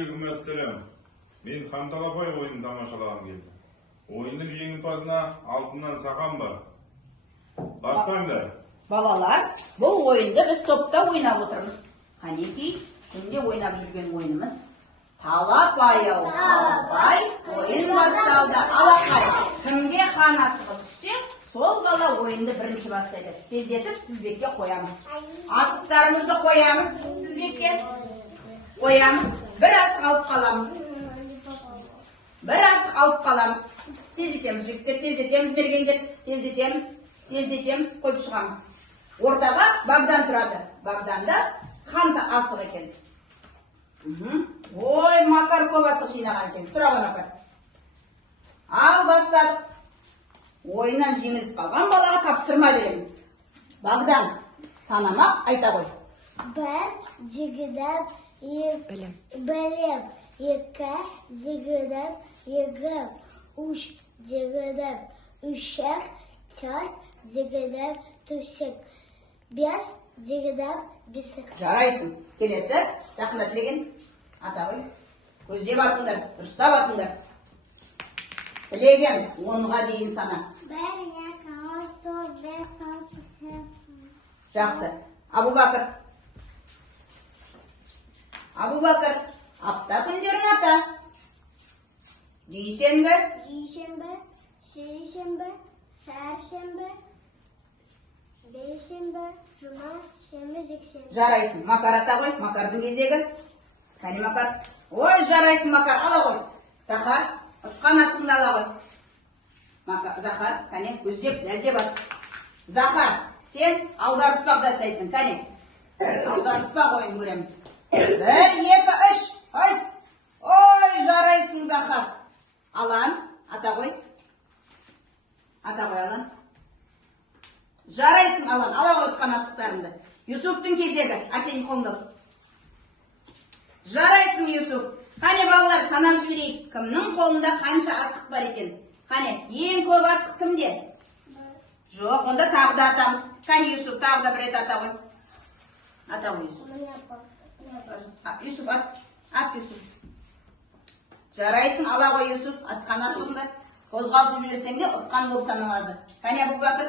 Алейкумассалам. Мен Хамталапай ойынын тамашалағым келді. Ойынның жеңімпазына алтыннан сақан бар. Бастаңдар. Балалар, бұл ойынды біз топта ойнап отырмыз. Қанекей, күнде ойнап жүрген ойынымыз. Талапай-ау, талапай, ойын басталды. Алақай, кімге қан асығы түссе, сол бала ойынды бірінші бастайды. Тездетіп тізбекке қоямыз. Асықтарымызды қоямыз тізбекке. Қоямыз. Бір асық алып қаламыз. Бір асық алып қаламыз. Тездетеміз, жігіттер, тездетеміз, мергендер, тездетеміз, қойып шығамыз. Ортаға Богдан тұрады. Богданда қанты асық екен. Ой, Макар көп асық жинаған екен. Тұрағы Макар. Ал бастадық. Ойынан жеңіліп қалған балаға тапсырма беремін. Богдан, санамақ айта қой. Бір жігідіп, біліп, екі жігідіп, егіп, үш жігідіп, үшік, төрт жігідіп, түсік, бес жігідіп, бесік. Жарайсың. Келесі, жақында тілеген. Ата қой. Көздеп атыңдар, дұрыстап атыңдар. Тілеген, 10-ға дейін сана. Бір, екі, үш, төрт, бес, алты, сегіз. Жақсы. Абубакыр. Абубакыр, апта күндерін ата. Дүйсенбі. Дүйсенбі, сейсенбі, сәрсенбі, бейсенбі, жұма, сенбі, жексенбі. Жарайсың. Макар ата қой. Макардың кезегі. Кәне Макар. Ой, жарайсың Макар. Ала қой. Захар, ұтқан асығын ала қой. Захар, кәне, көздеп, дәлдеп ат. Захар, сен аударыспақ жасайсың. Кәне, аударыспақ ойын көреміз. 1, 2, 3. Ой, жарайсың Захар. Алан, ата қой. Ата қой, Алан. Жарайсың, Алан. Ала қой ұтқан асықтарыңды. Юсуфтың кезегі. Арсений қолыңды. Жарайсың, Юсуф. Қане балалар, санап жіберейік. Кімнің қолында қанша асық бар екен? Қане, ең көп асық кімде? Жоқ, онда тағы да атамыз. Қане, Юсуф, тағы да бір рет ата қой. Ата қой, Юсуф. Юсуф, ат Юсуф. Жарайсың, ала қой, Юсуф. Атқан асығында. Қозғалтып жіберсең де, ұтқан болып саналады. Қане, Абубакыр.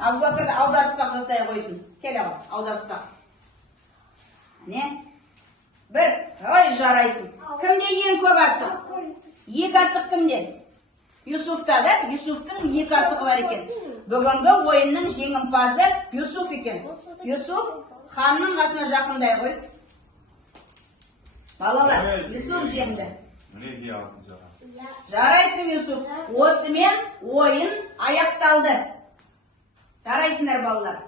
Абубакырды аударыспақ жасай қойсын. Келе ғой, аударыспақ. Не? Бір. Ой, жарайсың. Кімде ең көп асық? 2 асық кімде? Юсуфта, да? Юсуфтың 2 асығы бар екен. Бүгінгі ойынның жеңімпазы Юсуф екен. Юсуф ханның қасына жақындай қой. Балалар, Юсуф жеңді. Мінеки алтын сақан. Жарайсың, Юсуф. Осымен ойын аяқталды. Жарайсыңдар балалар.